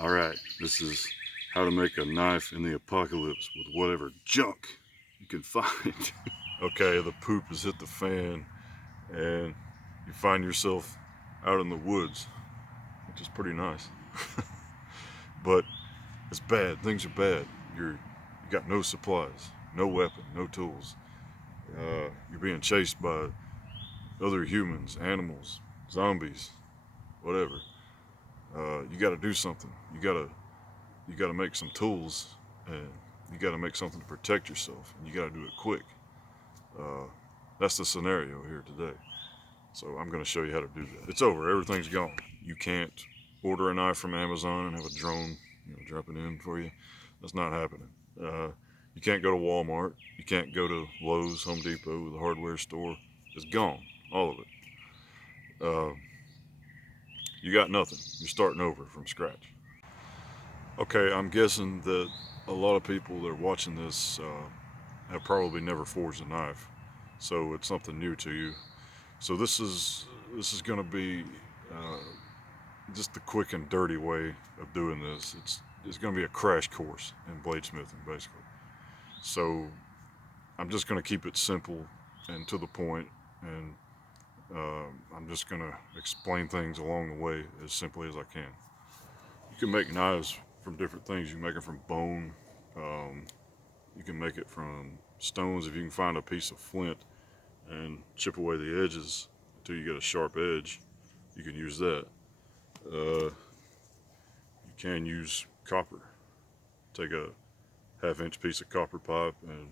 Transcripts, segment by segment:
Alright, this is how to make a knife in the apocalypse with whatever junk you can find. Okay, the poop has hit the fan and you find yourself out in the woods, which is pretty nice. But it's bad, things are bad. You got no supplies, no weapon, no tools. You're being chased by other humans, animals, zombies, whatever. You got to do something. You got to make some tools, and you got to make something to protect yourself, and you got to do it quick. Uh, that's the scenario here today. So I'm going to show you how to do that. It's over. Everything's gone. You can't order a knife from Amazon and have a drone, drop it in for you. That's not happening. You can't go to Walmart. You can't go to Lowe's, Home Depot, the hardware store. It's gone. All of it. You got nothing. You're starting over from scratch. Okay, I'm guessing that a lot of people that are watching this have probably never forged a knife, so it's something new to you. So this is going to be uh, just the quick and dirty way of doing this. It's going to be a crash course in bladesmithing, basically. So I'm just going to keep it simple and to the point, and I'm just going to explain things along the way as simply as I can. You can make knives from different things. You can make it from bone. Um, you can make it from stones. If you can find a piece of flint and chip away the edges until you get a sharp edge, you can use that. You can use copper. Take a half-inch piece of copper pipe and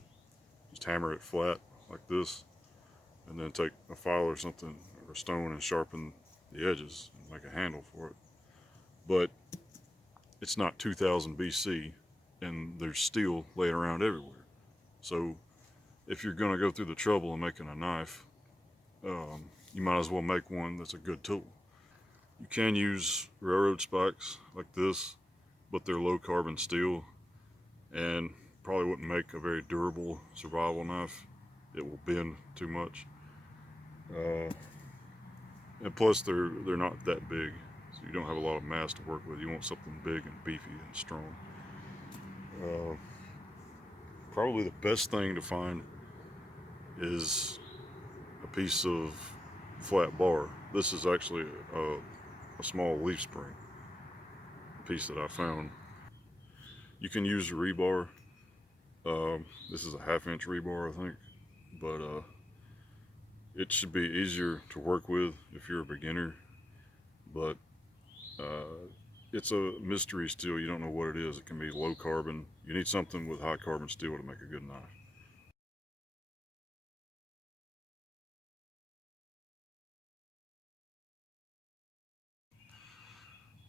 just hammer it flat like this, and then take a file or something or a stone and sharpen the edges and make a handle for it. But it's not 2000 BC, and there's steel laying around everywhere. So if you're going to go through the trouble of making a knife, you might as well make one that's a good tool. You can use railroad spikes like this, but they're low carbon steel and probably wouldn't make a very durable survival knife. It will bend too much. Uh, and plus, they're not that big, so you don't have a lot of mass to work with. You want something big and beefy and strong. Uh, Probably the best thing to find is a piece of flat bar. This is actually a small leaf spring piece that I found. You can use rebar. This is a half-inch rebar, I think, but it should be easier to work with if you're a beginner. But uh, it's a mystery steel. You don't know what it is. It can be low carbon. You need something with high carbon steel to make a good knife.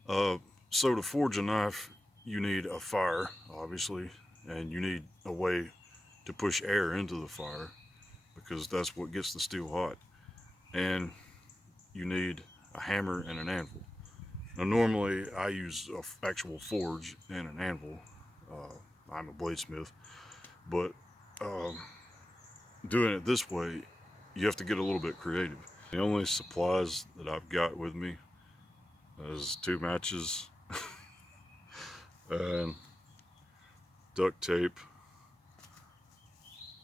Uh, so to forge a knife, you need a fire, obviously, and you need a way to push air into the fire because that's what gets the steel hot. And you need a hammer and an anvil. Now, normally I use an actual forge and an anvil. I'm a bladesmith, but um, doing it this way, you have to get a little bit creative. The only supplies that I've got with me is 2 matches and duct tape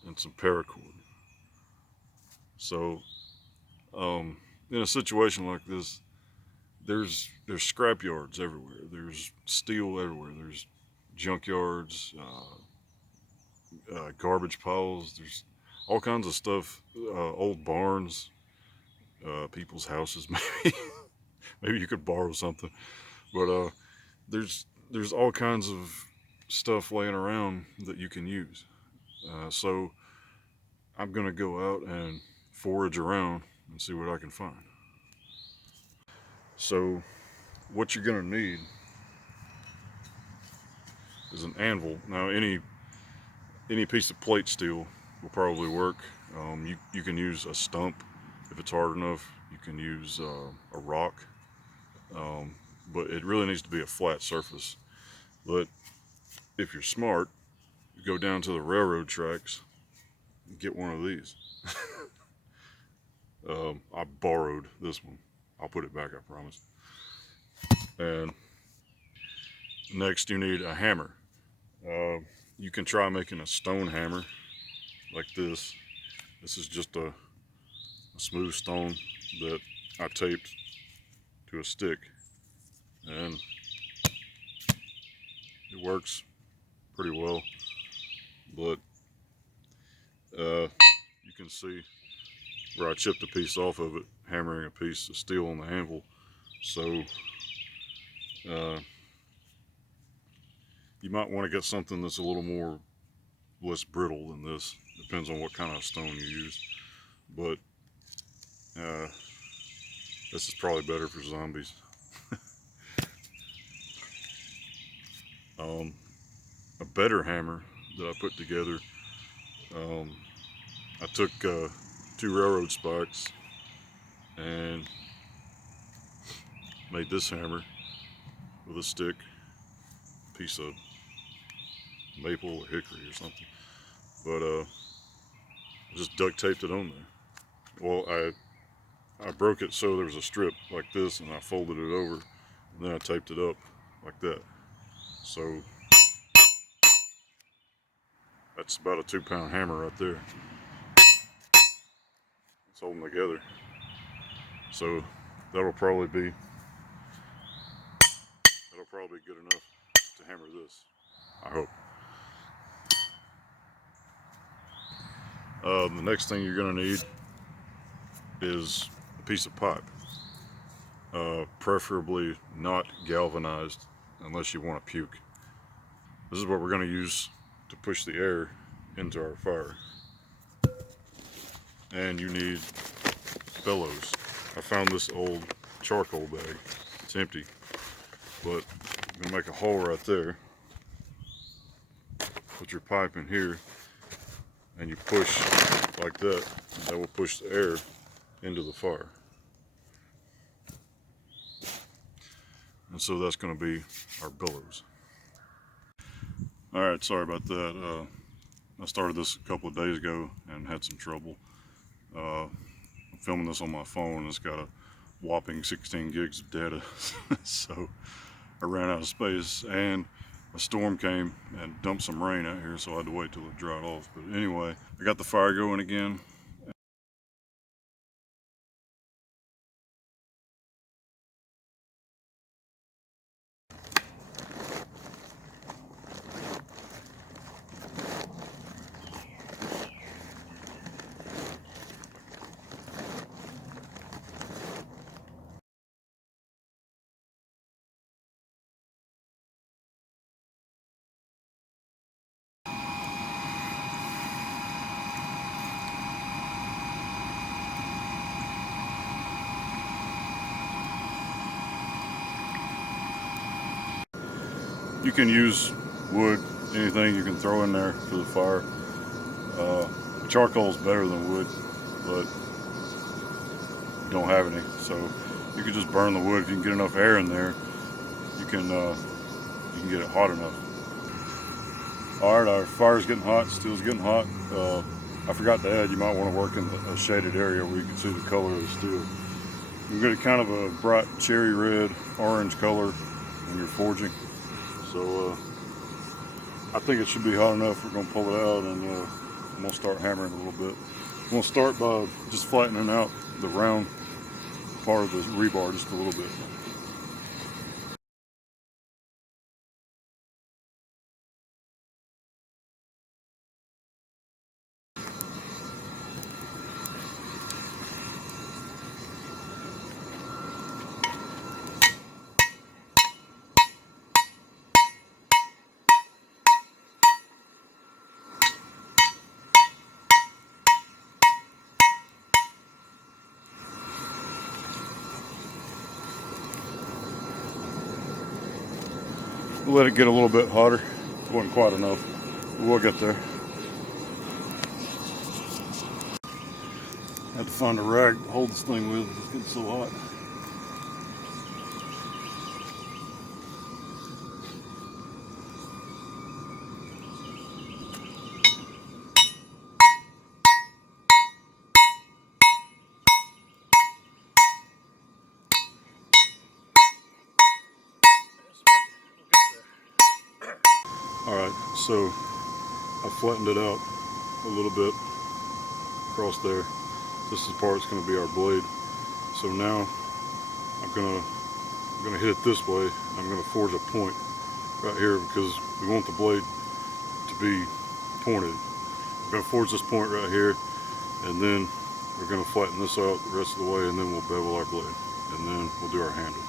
and some paracord. So, in a situation like this, there's scrap yards everywhere. There's steel everywhere. There's junkyards, garbage piles. There's all kinds of stuff. Old barns, people's houses. Maybe you could borrow something. But there's all kinds of stuff laying around that you can use. So I'm gonna go out and forage around and see what I can find. So what you're gonna need is an anvil. Now any piece of plate steel will probably work. You can use a stump if it's hard enough. You can use a rock, um, but it really needs to be a flat surface. But if you're smart, you go down to the railroad tracks and get one of these. I borrowed this one. I'll put it back, I promise. And Next, you need a hammer. You can try making a stone hammer like this. This is just a smooth stone that I taped to a stick, and it works pretty well. But you can see where I chipped a piece off of it, hammering a piece of steel on the anvil. So you might want to get something that's a little less brittle than this. Depends on what kind of stone you use. But this is probably better for zombies. A better hammer that I put together, I took 2 railroad spikes and made this hammer with a stick, piece of maple or hickory or something. But just duct taped it on there. Well, I broke it so there was a strip like this, and I folded it over, and then I taped it up like that. So that's about a 2-pound hammer right there. It's holding together. So that'll probably be good enough to hammer this, I hope. The next thing you're going to need is a piece of pipe, preferably not galvanized unless you want to puke. This is what we're going to use to push the air into our fire. And you need bellows. I found this old charcoal bag. It's empty, but I'm going to make a hole right there. Put your pipe in here, and you push like that. That will push the air into the fire. And so that's going to be our bellows. Alright, sorry about that. I started this a couple of days ago and had some trouble. I'm filming this on my phone. It's got a whopping 16 gigs of data. So I ran out of space, and a storm came and dumped some rain out here, so I had to wait till it dried off. But anyway, I got the fire going again. You can use wood, anything you can throw in there for the fire. Charcoal is better than wood, but we don't have any, so you can just burn the wood. If you can get enough air in there, you can get it hot enough. All right, our fire's getting hot, steel's getting hot. I forgot to add, you might want to work in a shaded area where you can see the color of the steel. You get kind of a bright cherry red, orange color when you're forging. So I think it should be hot enough. We're going to pull it out, and I'm going to start hammering a little bit. I'm going to start by just flattening out the round part of the rebar just a little bit. We'll let it get a little bit hotter. It wasn't quite enough. We'll get there. I have to find a rag to hold this thing with. It's getting so hot. Alright, so I flattened it out a little bit across there. This is the part that's going to be our blade. So now I'm gonna hit it this way. I'm gonna forge a point right here because we want the blade to be pointed. I'm gonna forge this point right here, and then we're gonna flatten this out the rest of the way, and then we'll bevel our blade, and then we'll do our handle.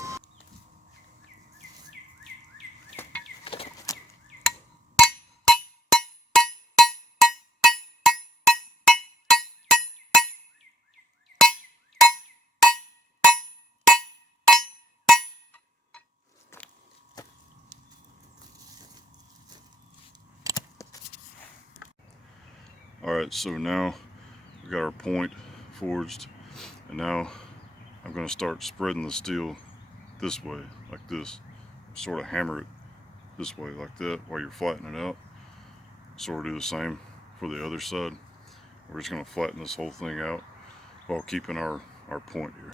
Alright, so now we got our point forged, and now I'm going to start spreading the steel this way, like this. Sort of hammer it this way, like that, while you're flattening it out. Sort of do the same for the other side. We're just going to flatten this whole thing out while keeping our point here.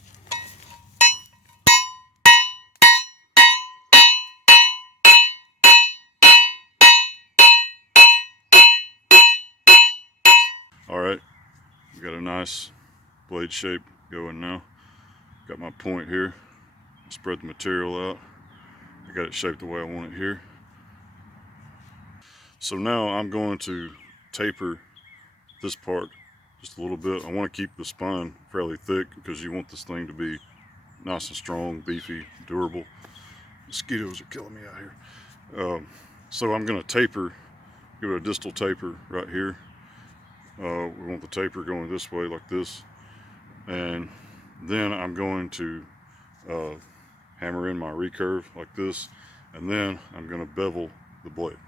Alright, we got a nice blade shape going now. Got my point here. Spread the material out. I got it shaped the way I want it here. So now I'm going to taper this part just a little bit. I want to keep the spine fairly thick because you want this thing to be nice and strong, beefy, durable. Mosquitoes are killing me out here. So I'm going to taper, give it a distal taper right here. We want the taper going this way like this, and then I'm going to hammer in my recurve like this, and then I'm going to bevel the blade.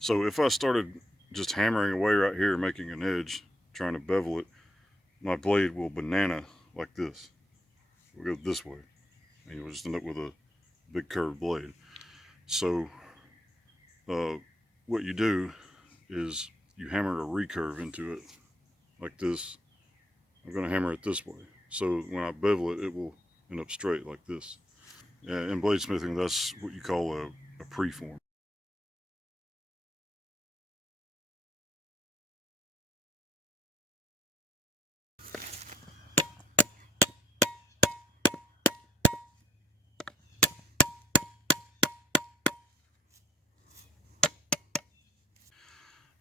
So if I started just hammering away right here, making an edge, trying to bevel it, my blade will banana like this. We'll go this way, and you'll just end up with a big curved blade. So what you do is you hammer a recurve into it like this. I'm going to hammer it this way, so when I bevel it, it will end up straight like this. In bladesmithing, that's what you call a preform.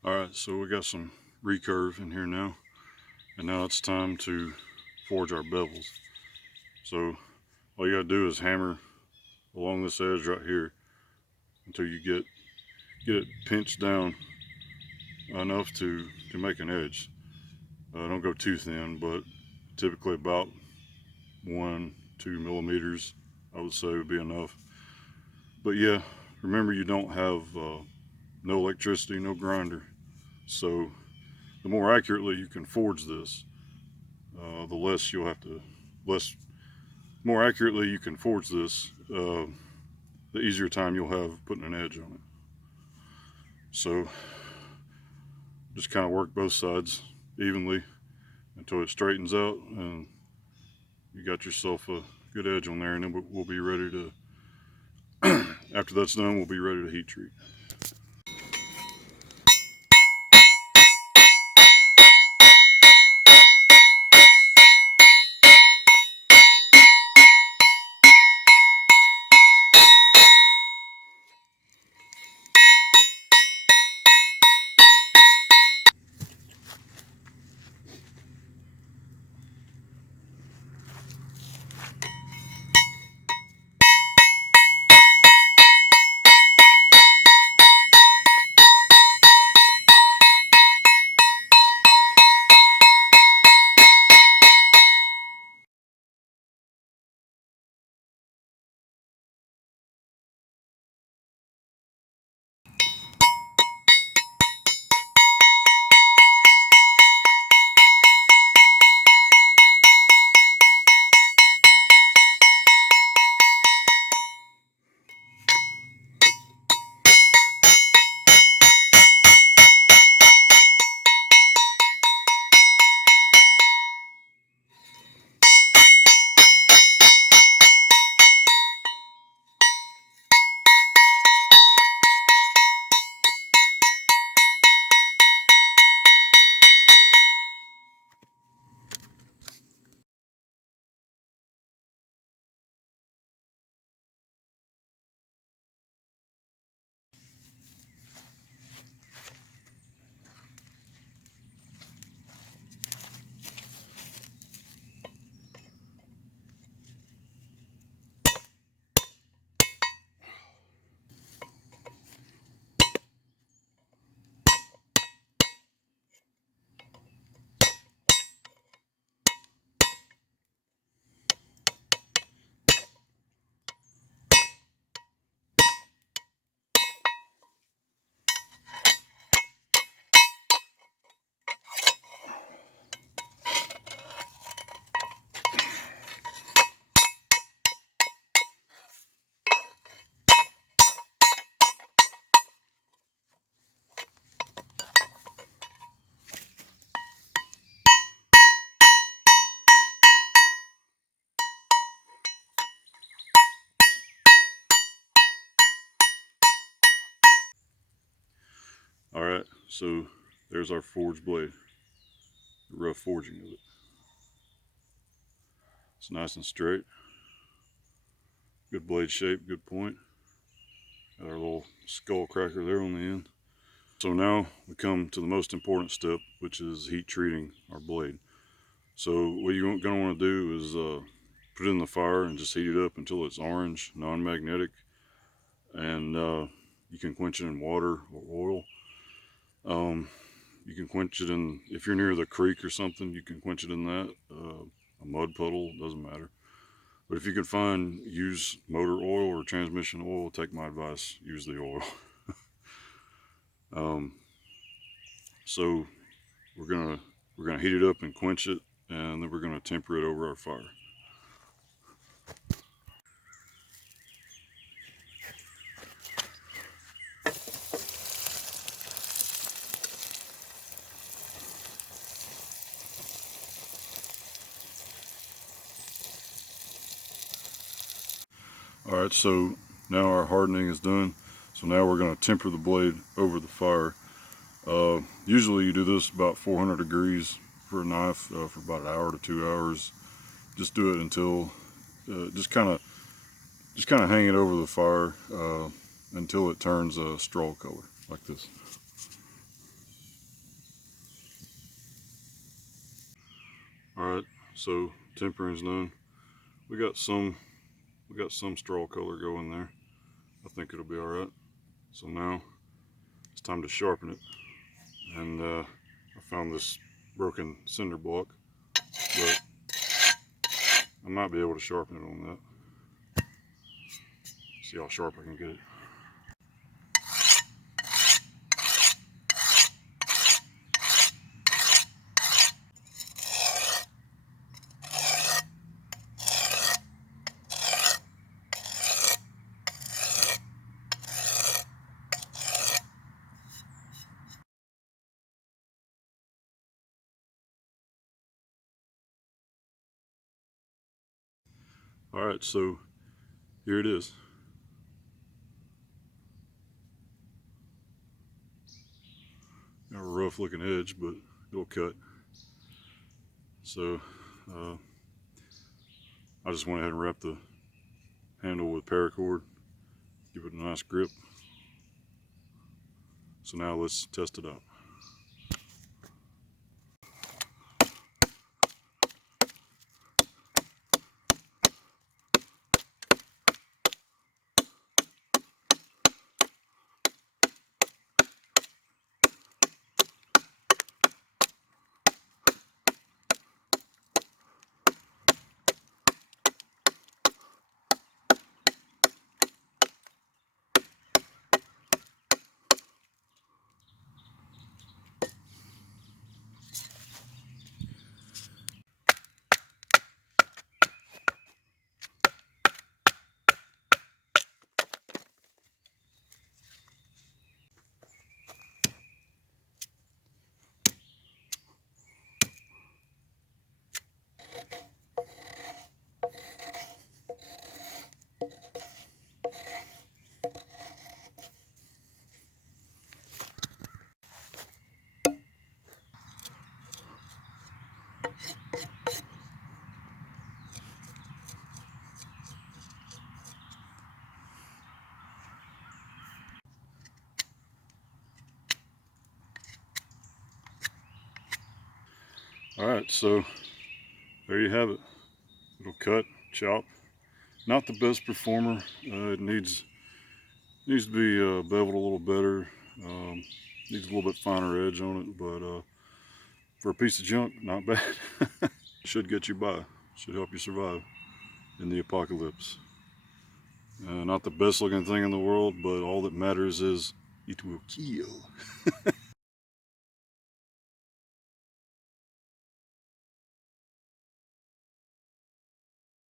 Alright, so we got some recurve in here now, and now it's time to forge our bevels. So all you gotta do is hammer along this edge right here until you get it pinched down enough to make an edge. Don't go too thin, but typically about 1-2 millimeters I would say would be enough. But yeah, remember, you don't have no electricity, no grinder, so the more accurately you can forge this, the less you'll have to, more accurately you can forge this, the easier time you'll have putting an edge on it. So just kind of work both sides evenly until it straightens out, and you got yourself a good edge on there, and then we'll be ready to, after that's done, we'll be ready to heat treat. Alright, so there's our forged blade, the rough forging of it. It's nice and straight, good blade shape, good point. Got our little skull cracker there on the end. So now we come to the most important step, which is heat treating our blade. So what you're going to want to do is put it in the fire and just heat it up until it's orange, non-magnetic, and you can quench it in water or oil. You can quench it in, if you're near the creek or something, you can quench it in that. A mud puddle, doesn't matter. But if you can find used motor oil or transmission oil, take my advice, use the oil. So we're gonna heat it up and quench it, and then we're gonna temper it over our fire. Alright, so now our hardening is done. So now we're going to temper the blade over the fire. Usually you do this about 400 degrees for a knife for about an hour to 2 hours. Just do it until, just kind of hang it over the fire until it turns a straw color, like this. Alright, so tempering's done. We got some straw color going there. I think it'll be alright. So now it's time to sharpen it. And I found this broken cinder block, but I might be able to sharpen it on that. See how sharp I can get it. Alright, so here it is. Got a rough looking edge, but it'll cut. So I just went ahead and wrapped the handle with paracord, give it a nice grip. So now let's test it out. Alright, so there you have it. It'll cut, chop. Not the best performer. It needs to be beveled a little better. Needs a little bit finer edge on it, but for a piece of junk, not bad. Should get you by. Should help you survive in the apocalypse. Not the best looking thing in the world, but all that matters is it will kill.